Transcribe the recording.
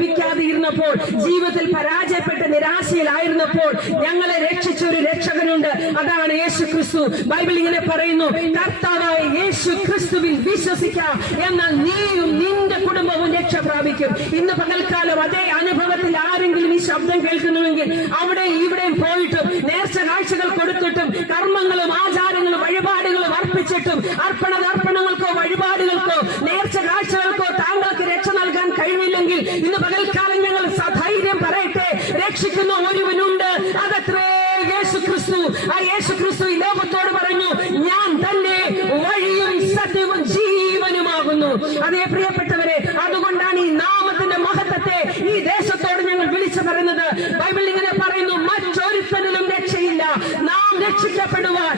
ലഭിക്കാതെ ഇരുന്നപ്പോൾ, ജീവിതത്തിൽ പരാജയപ്പെട്ട് നിരാശയിലായിരുന്നപ്പോൾ ഞങ്ങളെ രക്ഷിച്ച ഒരു രക്ഷകനുണ്ട്. അതാണ് യേശു ക്രിസ്തു. ബൈബിൾ ഇങ്ങനെ പറയുന്നു, കർത്താവായ യേശു ക്രിസ്തുവിൽ വിശ്വസിക്കാം, എന്നാൽ നീയും നിന്റെ കുടുംബവും രക്ഷ പ്രാപിക്കും. ഇന്ന് പകൽക്കാലം അതേ അനുഭവത്തിൽ ആരെങ്കിലും ഈ ശബ്ദം കേൾക്കുന്നുവെങ്കിൽ അവിടെ ഇവിടെയും പോയിട്ടും നേർച്ച കാഴ്ചകൾ കൊടുത്തിട്ടും കർമ്മങ്ങളും ആചാരങ്ങളും വഴിപാടുകളും അർപ്പിച്ചിട്ടും അർപ്പണങ്ങൾക്കോ വഴിപാടുകൾക്കോ നേർച്ച കാഴ്ചകൾക്കോ താങ്കൾക്ക് രക്ഷ നൽകാൻ കഴിവില്ലെങ്കിൽ ഇന്ന് പകൽക്കാലം ഞങ്ങൾ സധൈര്യം പറയട്ടെ, രക്ഷിക്കുന്ന ഒരുവനുണ്ട്. അതത്രേ യേശു ക്രിസ്തു. ആ യേശു ക്രിസ്തു ഈ ലോകത്തോട് പറഞ്ഞു, ഞാൻ തന്നെ വഴിയും സത്യവും ജീവനുമാകുന്നു. അതേ പ്രിയപ്പെട്ടവരെ, അതുകൊണ്ടാണ് ഈ നാമത്തിന്റെ മഹത്വത്തെ ഈ ദേശത്തോട് ഞങ്ങൾ വിളിച്ചു പറയുന്നത്. ബൈബിൾ ഇങ്ങനെ പറയുന്നു, മറ്റൊരുത്തനിലും രക്ഷയില്ല. നാം രക്ഷിക്കപ്പെടുവാൻ